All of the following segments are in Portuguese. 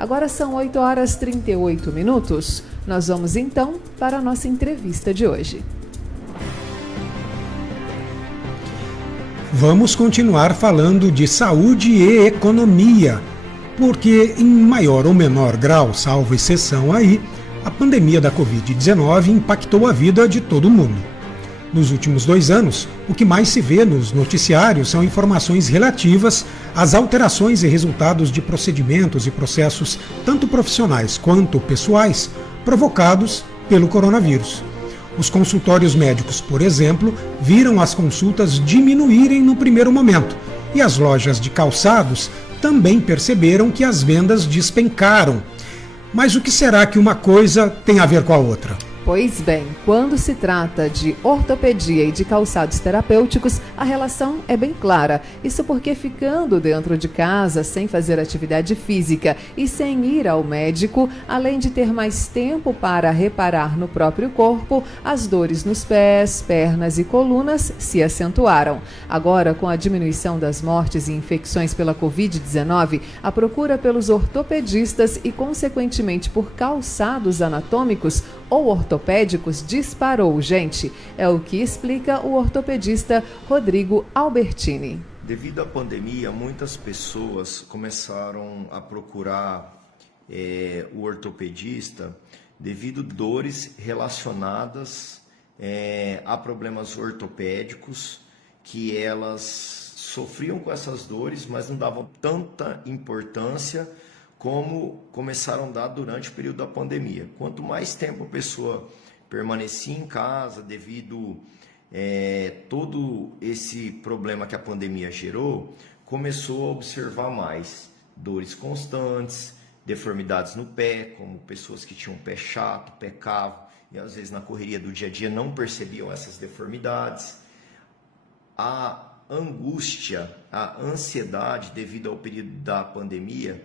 Agora são 8h38. Nós vamos então para a nossa entrevista de hoje. Vamos continuar falando de saúde e economia, porque em maior ou menor grau, salvo exceção aí, a pandemia da Covid-19 impactou a vida de todo mundo. Nos últimos 2 anos, o que mais se vê nos noticiários são informações relativas às alterações e resultados de procedimentos e processos, tanto profissionais quanto pessoais, provocados pelo coronavírus. Os consultórios médicos, por exemplo, viram as consultas diminuírem no primeiro momento, e as lojas de calçados também perceberam que as vendas despencaram. Mas o que será que uma coisa tem a ver com a outra? Pois bem, quando se trata de ortopedia e de calçados terapêuticos, a relação é bem clara. Isso porque ficando dentro de casa, sem fazer atividade física e sem ir ao médico, além de ter mais tempo para reparar no próprio corpo, as dores nos pés, pernas e colunas se acentuaram. Agora, com a diminuição das mortes e infecções pela Covid-19, a procura pelos ortopedistas e, consequentemente, por calçados anatômicos ou ortopédicos disparou, gente. É o que explica o ortopedista Rodrigo Albertini. Devido à pandemia, muitas pessoas começaram a procurar o ortopedista devido a dores relacionadas a problemas ortopédicos, que elas sofriam com essas dores, mas não davam tanta importância como começaram a dar durante o período da pandemia. Quanto mais tempo a pessoa permanecia em casa devido todo esse problema que a pandemia gerou, começou a observar mais dores constantes, deformidades no pé, como pessoas que tinham pé chato, pé cavo, e às vezes na correria do dia a dia não percebiam essas deformidades. A angústia, a ansiedade devido ao período da pandemia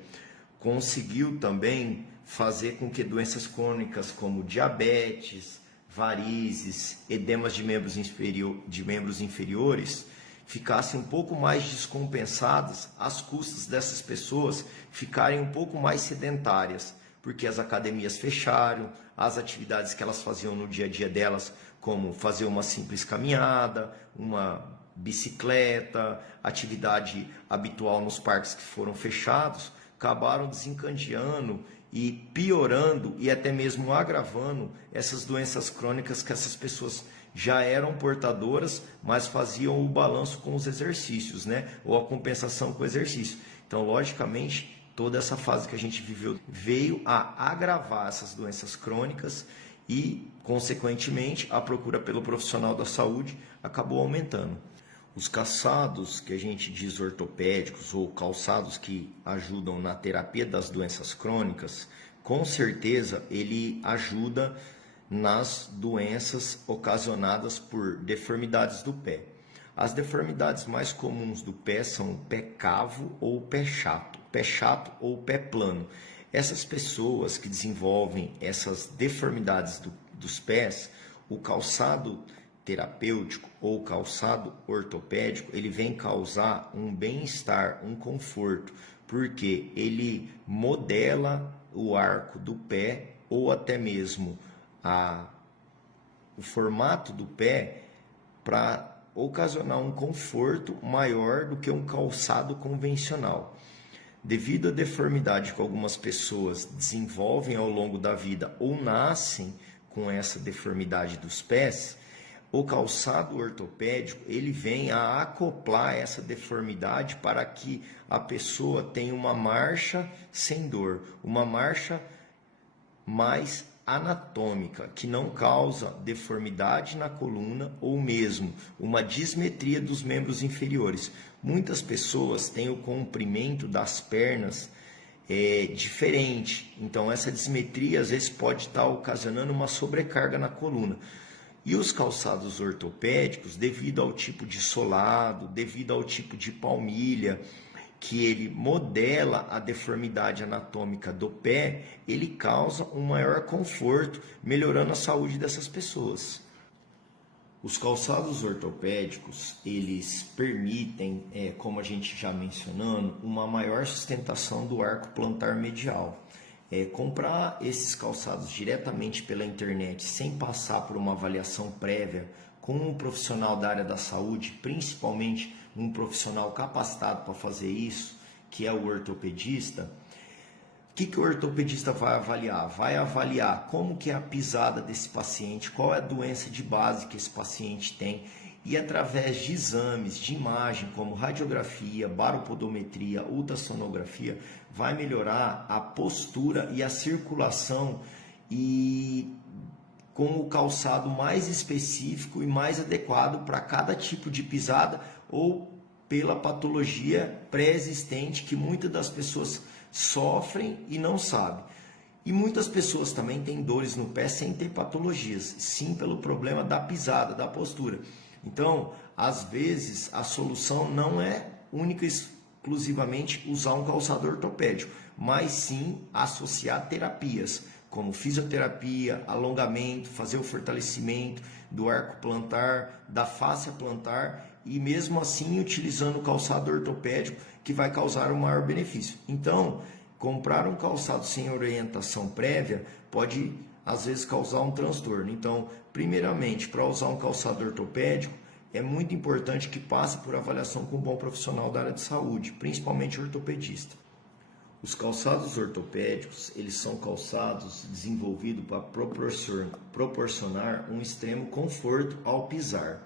conseguiu também fazer com que doenças crônicas como diabetes, varizes, edemas de membros inferiores ficassem um pouco mais descompensadas, às custas dessas pessoas ficarem um pouco mais sedentárias, porque as academias fecharam, as atividades que elas faziam no dia a dia delas, como fazer uma simples caminhada, uma bicicleta, atividade habitual nos parques que foram fechados, acabaram desencadeando e piorando e até mesmo agravando essas doenças crônicas que essas pessoas já eram portadoras, mas faziam o balanço com os exercícios, né? Ou a compensação com o exercício. Então, logicamente, toda essa fase que a gente viveu veio a agravar essas doenças crônicas e, consequentemente, a procura pelo profissional da saúde acabou aumentando. Os calçados que a gente diz ortopédicos ou calçados que ajudam na terapia das doenças crônicas, com certeza ele ajuda nas doenças ocasionadas por deformidades do pé. As deformidades mais comuns do pé são o pé cavo ou o pé chato ou pé plano. Essas pessoas que desenvolvem essas deformidades dos pés, o calçado terapêutico ou calçado ortopédico, ele vem causar um bem-estar, um conforto, porque ele modela o arco do pé ou até mesmo o formato do pé para ocasionar um conforto maior do que um calçado convencional. Devido à deformidade que algumas pessoas desenvolvem ao longo da vida ou nascem com essa deformidade dos pés, o calçado ortopédico ele vem a acoplar essa deformidade para que a pessoa tenha uma marcha sem dor, uma marcha mais anatômica, que não causa deformidade na coluna ou mesmo uma dismetria dos membros inferiores. Muitas pessoas têm o comprimento das pernas diferente, então essa dismetria às vezes pode estar ocasionando uma sobrecarga na coluna. E os calçados ortopédicos, devido ao tipo de solado, devido ao tipo de palmilha, que ele modela a deformidade anatômica do pé, ele causa um maior conforto, melhorando a saúde dessas pessoas. Os calçados ortopédicos, eles permitem, como a gente já mencionando, uma maior sustentação do arco plantar medial. Comprar esses calçados diretamente pela internet, sem passar por uma avaliação prévia com um profissional da área da saúde, principalmente um profissional capacitado para fazer isso, que é o ortopedista. O que o ortopedista vai avaliar? Vai avaliar como que é a pisada desse paciente, qual é a doença de base que esse paciente tem, e através de exames de imagem como radiografia, baropodometria, ultrassonografia, vai melhorar a postura e a circulação, e com o calçado mais específico e mais adequado para cada tipo de pisada ou pela patologia pré-existente que muitas das pessoas sofrem e não sabem. E muitas pessoas também têm dores no pé sem ter patologias, sim pelo problema da pisada, da postura. Então, às vezes, a solução não é única e exclusivamente usar um calçado ortopédico, mas sim associar terapias, como fisioterapia, alongamento, fazer o fortalecimento do arco plantar, da fáscia plantar, e mesmo assim utilizando o calçado ortopédico, que vai causar um maior benefício. Então, comprar um calçado sem orientação prévia pode, às vezes, causar um transtorno. Então, primeiramente, para usar um calçado ortopédico, é muito importante que passe por avaliação com um bom profissional da área de saúde, principalmente ortopedista. Os calçados ortopédicos, eles são calçados desenvolvidos para proporcionar um extremo conforto ao pisar.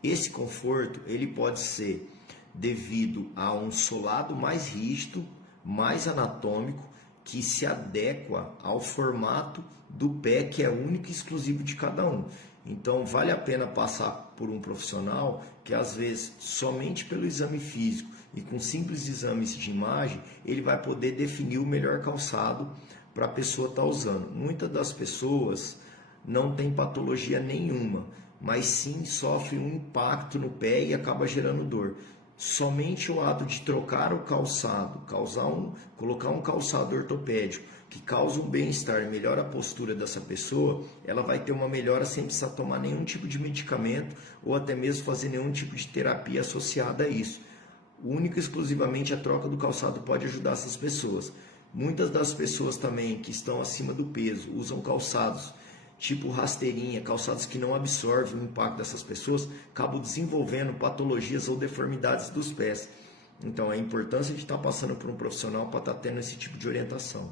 Esse conforto, ele pode ser devido a um solado mais rígido, mais anatômico, que se adequa ao formato do pé, que é único e exclusivo de cada um. Então, vale a pena passar por um profissional que, às vezes, somente pelo exame físico e com simples exames de imagem, ele vai poder definir o melhor calçado para a pessoa estar usando. Muitas das pessoas não têm patologia nenhuma, mas sim sofre um impacto no pé e acaba gerando dor. Somente o ato de trocar o calçado, colocar um calçado ortopédico que causa um bem-estar e melhora a postura dessa pessoa, ela vai ter uma melhora sem precisar tomar nenhum tipo de medicamento ou até mesmo fazer nenhum tipo de terapia associada a isso. Única e exclusivamente a troca do calçado pode ajudar essas pessoas. Muitas das pessoas também que estão acima do peso usam calçados tipo rasteirinha, calçados que não absorvem o impacto dessas pessoas, acabam desenvolvendo patologias ou deformidades dos pés. Então, a importância de estar passando por um profissional para estar tendo esse tipo de orientação.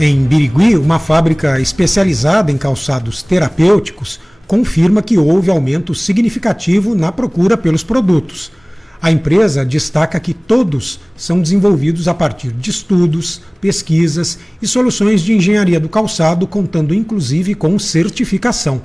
Em Birigui, uma fábrica especializada em calçados terapêuticos confirma que houve aumento significativo na procura pelos produtos. A empresa destaca que todos são desenvolvidos a partir de estudos, pesquisas e soluções de engenharia do calçado, contando inclusive com certificação.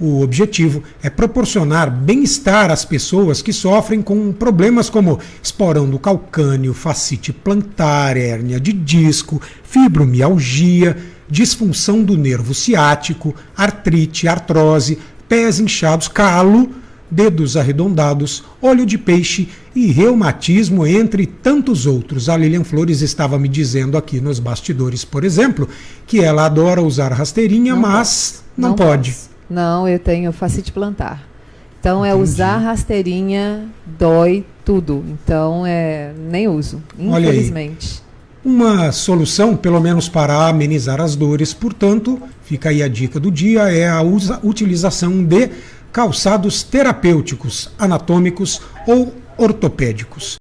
O objetivo é proporcionar bem-estar às pessoas que sofrem com problemas como esporão do calcâneo, fascite plantar, hérnia de disco, fibromialgia, disfunção do nervo ciático, artrite, artrose, pés inchados, calo, dedos arredondados, olho de peixe e reumatismo, entre tantos outros. A Lilian Flores estava me dizendo aqui nos bastidores, por exemplo, que ela adora usar rasteirinha, mas não pode. Não, eu tenho fascite plantar. Então, Entendi. Usar rasteirinha dói tudo. Então, nem uso, infelizmente. Uma solução, pelo menos para amenizar as dores, portanto, fica aí a dica do dia, é a utilização de calçados terapêuticos, anatômicos ou ortopédicos.